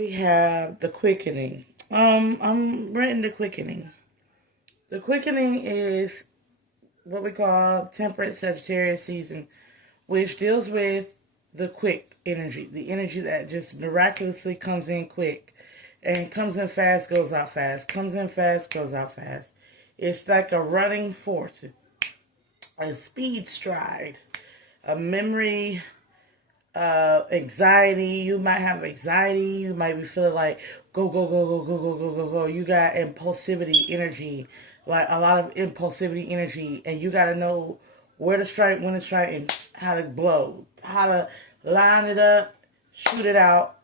We have the quickening. I'm reading the quickening. The quickening is what we call temperate Sagittarius season, which deals with the quick energy, the energy that just miraculously comes in quick and comes in fast, goes out fast, comes in fast, goes out fast. It's like a running force, a speed stride, a memory, anxiety. You might have anxiety. You might be feeling like go, go, go, go, go, go, go, go, go. You got impulsivity energy, like a lot of impulsivity energy, and you got to know where to strike, when to strike, and how to blow, how to line it up, shoot it out,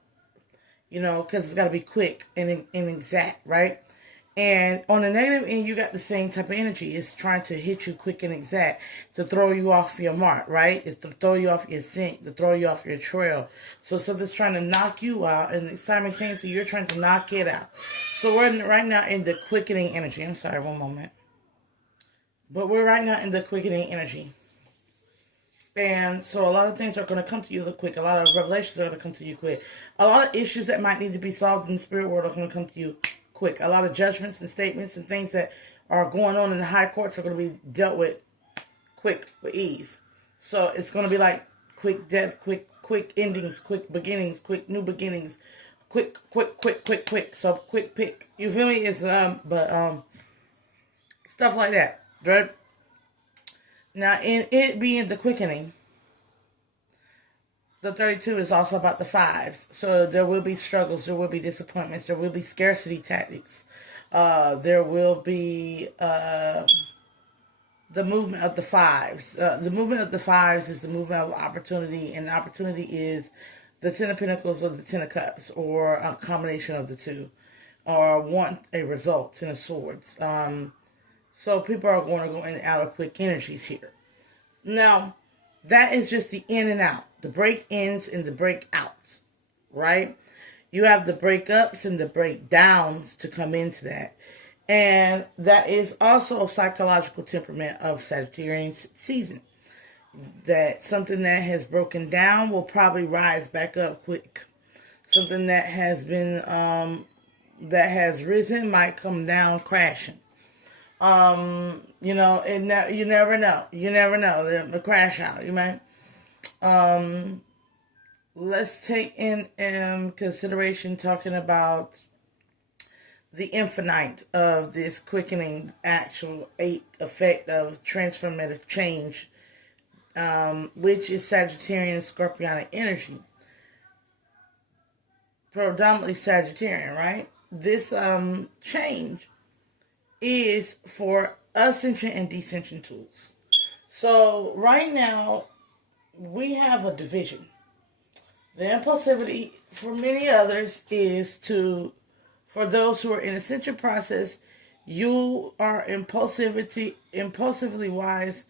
because it's got to be quick and exact, right? And on the negative end, you got the same type of energy. It's trying to hit you quick and exact, to throw you off your mark, right? It's to throw you off your scent, to throw you off your trail. So something's trying to knock you out, and simultaneously you're trying to knock it out. So we're right now in the quickening energy. I'm sorry, one moment. But we're right now in the quickening energy. And so a lot of things are going to come to you quick. A lot of revelations are going to come to you quick. A lot of issues that might need to be solved in the spirit world are going to come to you quick. A lot of judgments and statements and things that are going on in the high courts are going to be dealt with quick, with ease. So it's going to be like quick death, quick endings, quick beginnings, quick new beginnings, quick. So quick pick. You feel me? It's stuff like that, right? Now, in it being the quickening, the 32 is also about the fives. So there will be struggles, there will be disappointments, there will be scarcity tactics. There will be the movement of the fives. The movement of the fives is the movement of opportunity, and opportunity is the Ten of Pentacles or the Ten of Cups, or a combination of the two, or want a result, Ten of Swords. So people are going to go in and out of quick energies here. Now, that is just the in and out, the break-ins and the break-outs, right? You have the breakups and the breakdowns to come into that. And that is also a psychological temperament of Sagittarian season. That something that has broken down will probably rise back up quick. Something that has been, that has risen might come down crashing. You never know. You never know. The crash out, you might. Let's take in consideration talking about the infinite of this quickening actual effect of transformative change, which is Sagittarian and Scorpionic energy. Predominantly Sagittarian, right? This change is for ascension and descension tools. So right now we have a division. The impulsivity for many others is for those who are in ascension process, you are impulsively wise,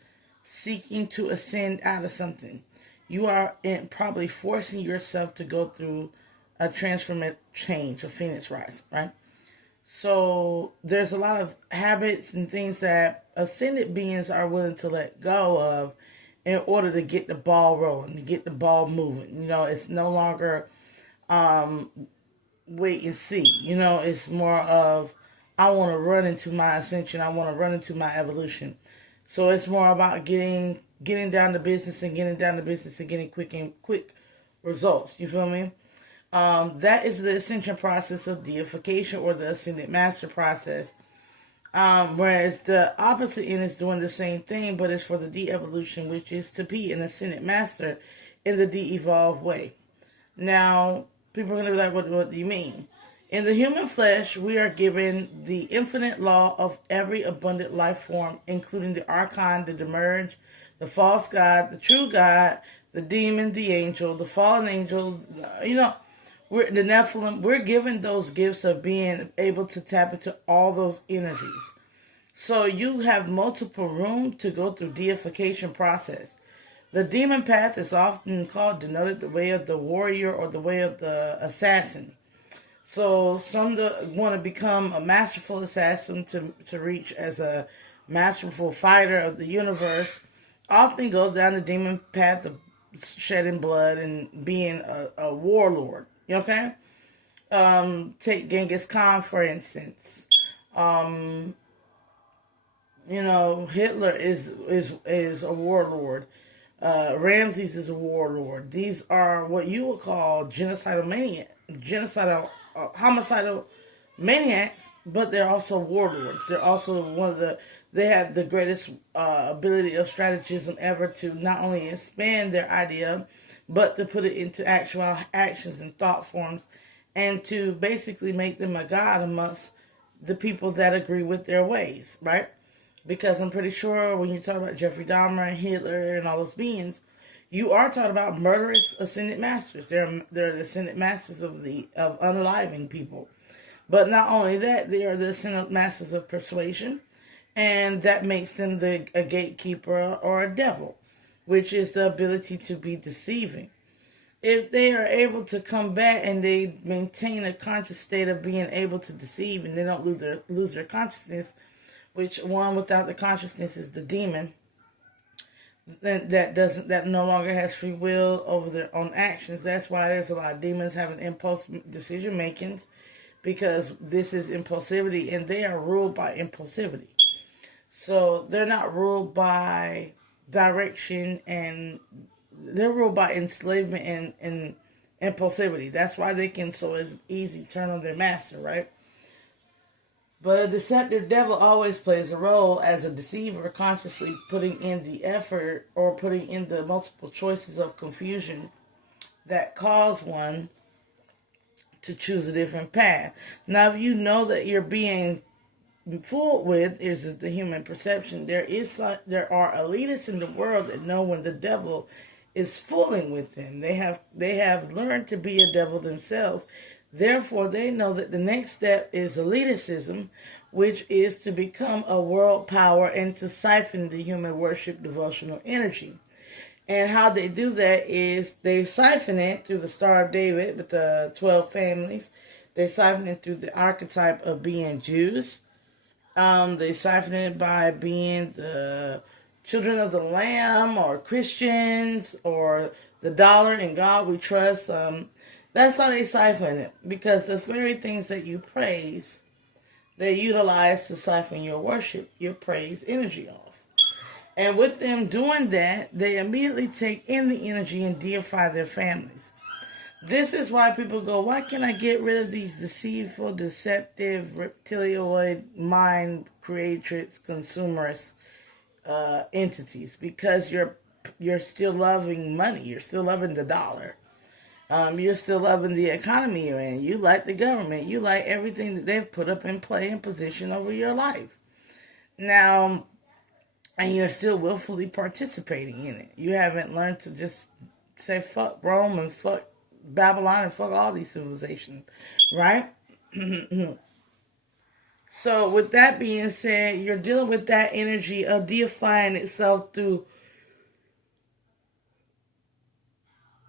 seeking to ascend out of something. You are probably forcing yourself to go through a transformative change, a phoenix rise, right? So there's a lot of habits and things that ascended beings are willing to let go of in order to get the ball rolling, to get the ball moving. It's no longer wait and see. It's more of I want to run into my ascension. I want to run into my evolution. So it's more about getting down to business and getting quick results. You feel me? That is the ascension process of deification, or the ascended master process. Whereas the opposite end is doing the same thing, but it's for the de-evolution, which is to be an ascended master in the de-evolved way. Now, people are going to be like, what do you mean? In the human flesh, we are given the infinite law of every abundant life form, including the archon, the demerge, the false god, the true god, the demon, the angel, the fallen angel. We're the Nephilim. We're given those gifts of being able to tap into all those energies. So you have multiple room to go through deification process. The demon path is often denoted the way of the warrior or the way of the assassin. So some want to become a masterful assassin to reach as a masterful fighter of the universe. Often go down the demon path of shedding blood and being a warlord. Okay? Take Genghis Khan, for instance. Um, Hitler is a warlord. Ramses is a warlord. These are what you would call homicidal maniacs, but they're also warlords. They're also they have the greatest ability of strategism ever to not only expand their idea, but to put it into actual actions and thought forms, and to basically make them a god amongst the people that agree with their ways, right? Because I'm pretty sure when you talk about Jeffrey Dahmer and Hitler and all those beings, you are talking about murderous ascended masters. They're the ascended masters of unaliving people. But not only that, they are the ascended masters of persuasion, and that makes them a gatekeeper or a devil, which is the ability to be deceiving. If they are able to combat and they maintain a conscious state of being able to deceive, and they don't lose their consciousness, which one without the consciousness is the demon, that no longer has free will over their own actions. That's why there's a lot of demons having impulsive decision makings, because this is impulsivity, and they are ruled by impulsivity. So they're not ruled by direction, and they're ruled by enslavement and impulsivity. That's why they can so easy turn on their master, right? But a deceptive devil always plays a role as a deceiver, consciously putting in the effort or putting in the multiple choices of confusion that cause one to choose a different path. Now, if you know that you're being fooled with is the human perception, there are elitists in the world that know when the devil is fooling with them. They have learned to be a devil themselves. Therefore, they know that the next step is elitism, which is to become a world power and to siphon the human worship devotional energy. And how they do that is they siphon it through the Star of David with the 12 families. They siphon it through the archetype of being Jews. They siphon it by being the children of the Lamb or Christians or the dollar and God we trust. That's how they siphon it, because the very things that you praise, they utilize to siphon your worship, your praise energy off. And with them doing that, they immediately take in the energy and deify their families. This is why people go, why can't I get rid of these deceitful, deceptive, reptilioid, mind creatrix, consumerist entities? Because you're still loving money. You're still loving the dollar. You're still loving the economy you're in. You like the government. You like everything that they've put up in play and position over your life. Now, and you're still willfully participating in it. You haven't learned to just say fuck Rome and fuck Babylon and fuck all these civilizations, right? So with that being said, you're dealing with that energy of deifying itself through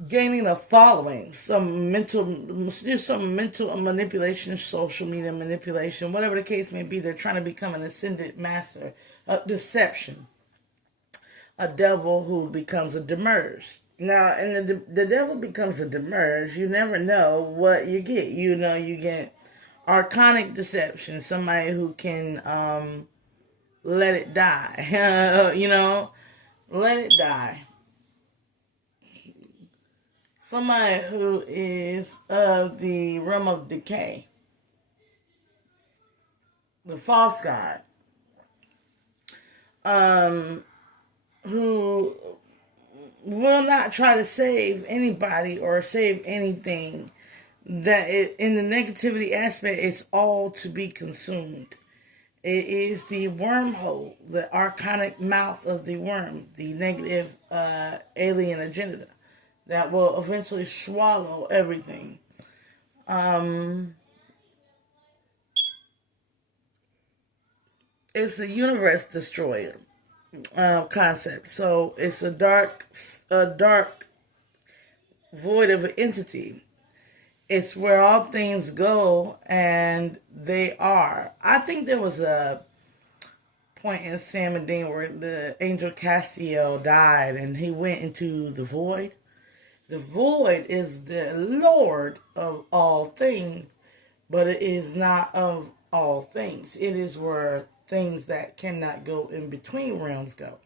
gaining a following, some mental manipulation, social media manipulation, whatever the case may be. They're trying to become an ascended master, deception, a devil who becomes a demerge. Now, and the devil becomes a demerge. You never know what you get. You get archonic deception, somebody who can let it die. Let it die. Somebody who is of the realm of decay, the false god, who will not try to save anybody or save anything. That in the negativity aspect, it's all to be consumed. It is the wormhole, the archonic mouth of the worm, the negative alien agenda that will eventually swallow everything. It's a universe destroyer concept. So it's a dark void of an entity. It's where all things go, and they are. I think there was a point in Sam and Dean where the angel Castiel died, and he went into the void. The void is the Lord of all things, but it is not of all things. It is where things that cannot go in between realms go.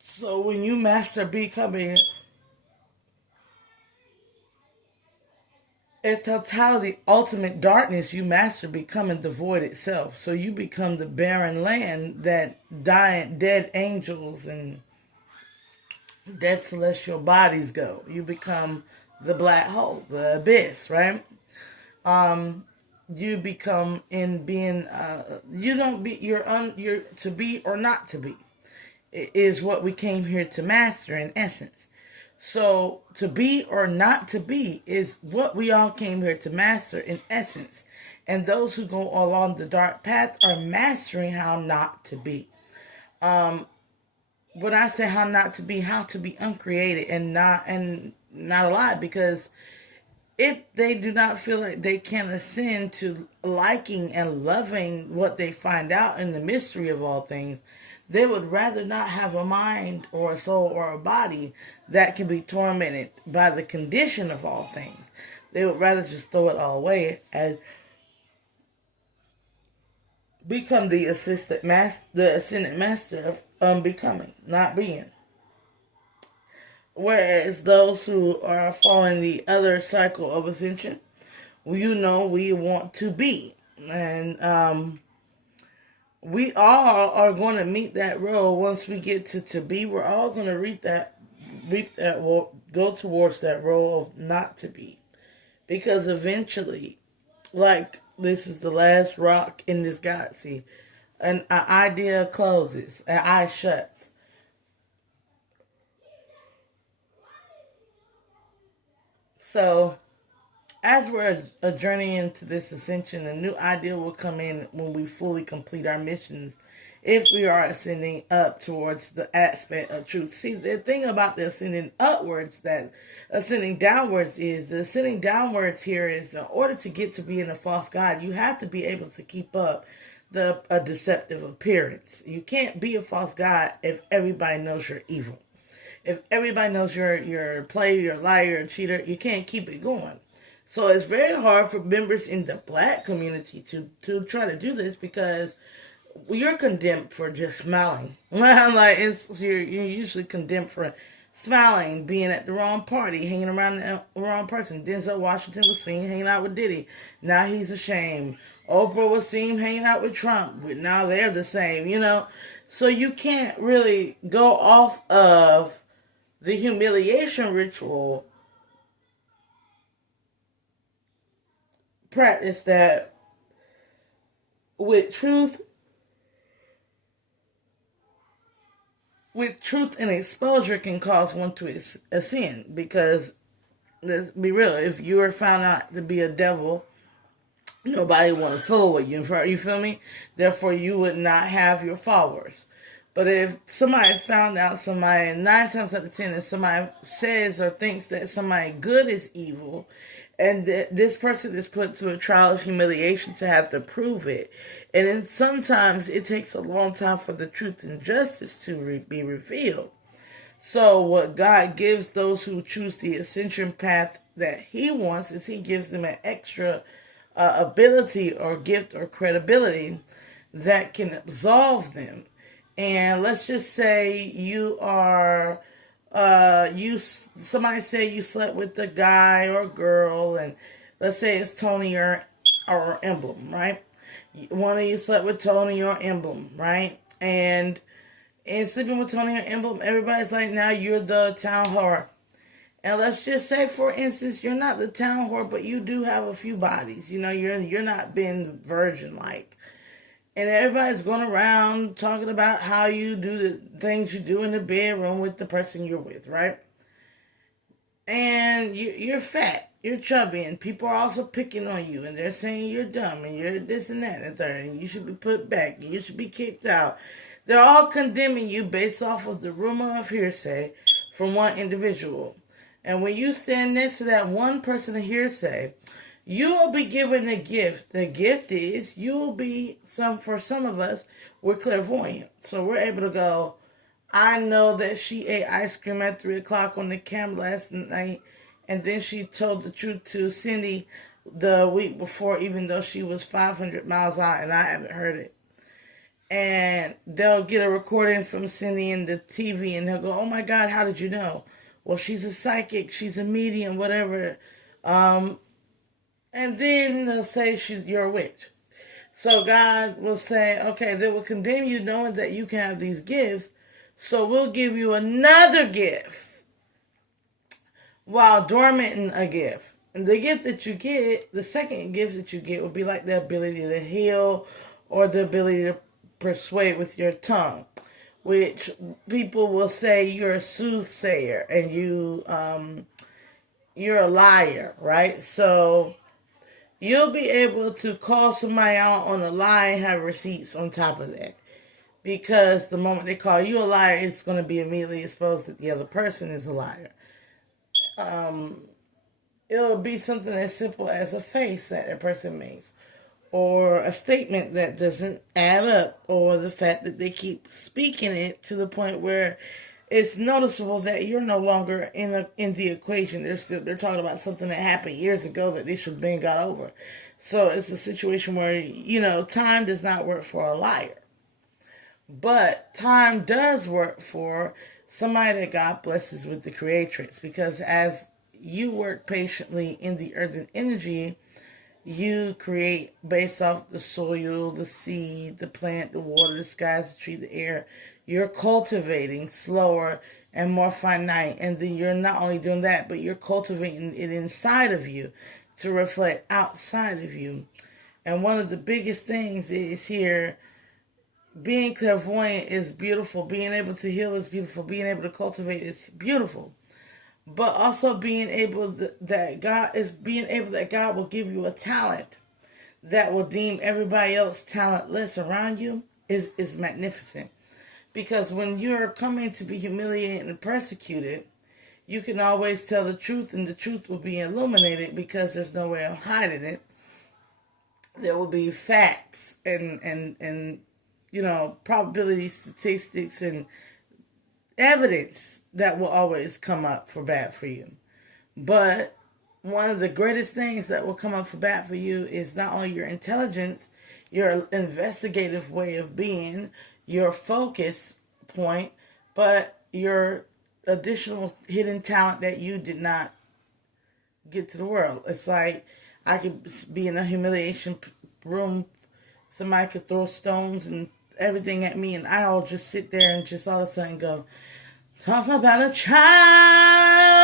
So when you master becoming in totality, ultimate darkness, you master becoming the void itself. So you become the barren land that dead angels and dead celestial bodies go. You become the black hole, the abyss, right? You become in being. You don't be. You're to be or not to be. Is what we came here to master in essence. So to be or not to be is what we all came here to master in essence. And those who go along the dark path are mastering how not to be. When I say how to be uncreated and not alive, because if they do not feel like they can ascend to liking and loving what they find out in the mystery of all things, they would rather not have a mind or a soul or a body that can be tormented by the condition of all things. They would rather just throw it all away and become the ascended master of unbecoming, not being. Whereas those who are following the other cycle of ascension, we want to be. And we all are going to meet that road once we get to be. We're all going to go towards that road of not to be. Because eventually, like this is the last rock in this galaxy, an idea closes, an eye shuts. So, as we're journeying into this ascension, a new idea will come in when we fully complete our missions, if we are ascending up towards the aspect of truth. See, the thing about the ascending upwards that ascending downwards is, the ascending downwards here is, in order to get to being a false god, you have to be able to keep up a deceptive appearance. You can't be a false god if everybody knows you're evil. If everybody knows you're a player, you're a liar, you're a cheater, you can't keep it going. So it's very hard for members in the black community to try to do this, because you're condemned for just smiling. Like you're usually condemned for smiling, being at the wrong party, hanging around the wrong person. Denzel Washington was seen hanging out with Diddy. Now he's ashamed. Oprah was seen hanging out with Trump. But now they're the same. So you can't really go off of the humiliation ritual practice that with truth and exposure can cause one to ascend. Because let's be real, if you were found out to be a devil, nobody want to fool with you. You feel me? Therefore, you would not have your followers. But if somebody found out, 9 times out of 10, if somebody says or thinks that somebody good is evil, and this person is put to a trial of humiliation to have to prove it, and then sometimes it takes a long time for the truth and justice to be revealed. So what God gives those who choose the ascension path that He wants is He gives them an extra ability or gift or credibility that can absolve them. And let's just say you are, somebody say you slept with a guy or a girl, and let's say it's Tony or Emblem, right? One of you slept with Tony or Emblem, right? And sleeping with Tony or Emblem, everybody's like, now you're the town whore. And let's just say, for instance, you're not the town whore, but you do have a few bodies. You're not being virgin-like. And everybody's going around talking about how you do the things you do in the bedroom with the person you're with, right? And you're fat, you're chubby, and people are also picking on you, and they're saying you're dumb, and you're this and that and third, and you should be put back, and you should be kicked out. They're all condemning you based off of the rumor of hearsay from one individual. And when you stand next to that one person of hearsay, you will be given a gift. The gift is, you will be, for some of us, we're clairvoyant. So we're able to go, I know that she ate ice cream at 3 o'clock on the camera last night, and then she told the truth to Cindy the week before, even though she was 500 miles out and I haven't heard it. And they'll get a recording from Cindy in the TV, and they'll go, "Oh my God, how did you know?" Well, she's a psychic, she's a medium, whatever. Um, and then they'll say you're a witch. So God will say, okay, they will condemn you knowing that you can have these gifts. So we'll give you another gift while dormant a gift. And the gift that you get, the second gift that you get will be like the ability to heal or the ability to persuade with your tongue, which people will say you're a soothsayer and you're a liar, right? So you'll be able to call somebody out on a lie and have receipts on top of that. Because the moment they call you a liar, it's going to be immediately exposed that the other person is a liar. It'll be something as simple as a face that a person makes, or a statement that doesn't add up, or the fact that they keep speaking it to the point where it's noticeable that you're no longer in the equation. They're talking about something that happened years ago that they should have been got over. So it's a situation where time does not work for a liar, but time does work for somebody that God blesses with the creatrix, because as you work patiently in the earthen energy, you create based off the soil, the seed, the plant, the water, the skies, the tree, the air. You're cultivating slower and more finite. And then you're not only doing that, but you're cultivating it inside of you to reflect outside of you. And one of the biggest things is here, being clairvoyant is beautiful. Being able to heal is beautiful. Being able to cultivate is beautiful. But also being able that God will give you a talent that will deem everybody else talentless around you is magnificent. Because when you're coming to be humiliated and persecuted, you can always tell the truth, and the truth will be illuminated because there's no way of hiding it. There will be facts and probability statistics and evidence that will always come up for bad for you. But one of the greatest things that will come up for bad for you is not only your intelligence, your investigative way of being, your focus point, but your additional hidden talent that you did not get to the world. It's like I could be in a humiliation room, somebody could throw stones and everything at me, and I'll just sit there and just all of a sudden go, talk about a child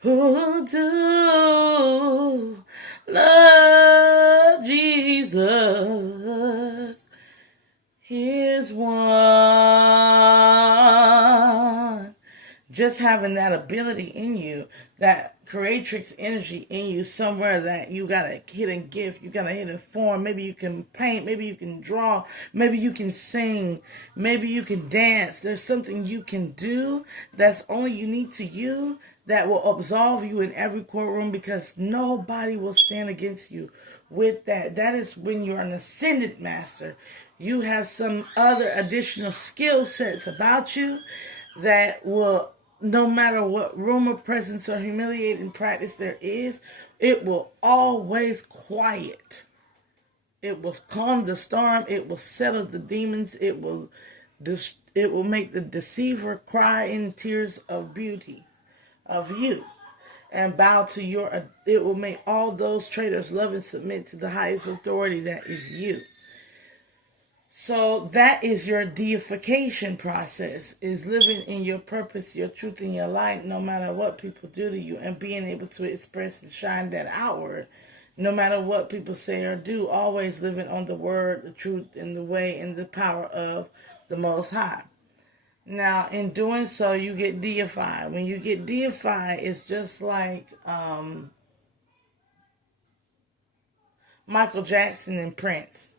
who do love Jesus. Here's one. Just having that ability in you, that creatrix energy in you somewhere, that you got a hidden gift, you got a hidden form. Maybe you can paint, maybe you can draw, maybe you can sing, maybe you can dance. There's something you can do that's only unique to you that will absolve you in every courtroom, because nobody will stand against you with that. That is when you're an ascended master. You have some other additional skill sets about you that will, no matter what rumor, presence, or humiliating practice there is, it will always quiet. It will calm the storm. It will settle the demons. It will make the deceiver cry in tears of beauty of you and bow to your. It will make all those traitors love and submit to the highest authority, that is you. So that is your deification process, is living in your purpose, your truth, and your light, no matter what people do to you, and being able to express and shine that outward, no matter what people say or do, always living on the word, the truth, and the way, and the power of the Most High. Now, in doing so, you get deified. When you get deified, it's just like Michael Jackson and Prince.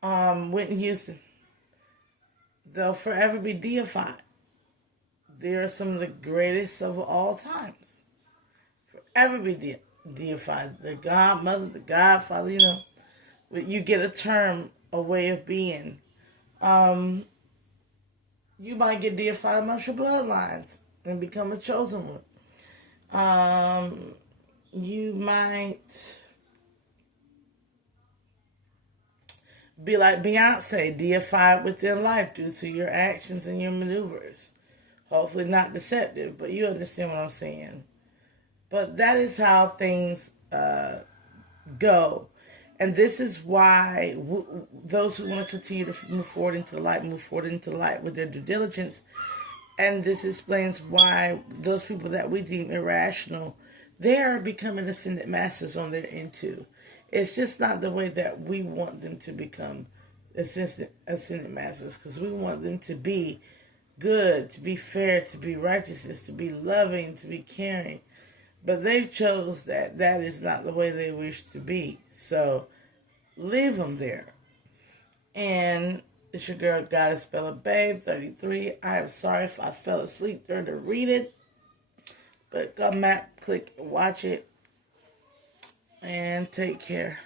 Whitney Houston, they'll forever be deified. They are some of the greatest of all times. Forever be deified. The godmother, the godfather, you get a term, a way of being. You might get deified amongst your bloodlines and become a chosen one. You might be like Beyonce, deified within life due to your actions and your maneuvers. Hopefully not deceptive, but you understand what I'm saying. But that is how things go. And this is why those who want to continue to move forward into the light, move forward into the light with their due diligence. And this explains why those people that we deem irrational, they are becoming ascended masters on their end too. It's just not the way that we want them to become ascended masters, because we want them to be good, to be fair, to be righteous, to be loving, to be caring. But they chose that is not the way they wish to be. So leave them there. And it's your girl, Goddess Bella Babe, 33. I am sorry if I fell asleep during the reading. But come back, click, and watch it. And take care.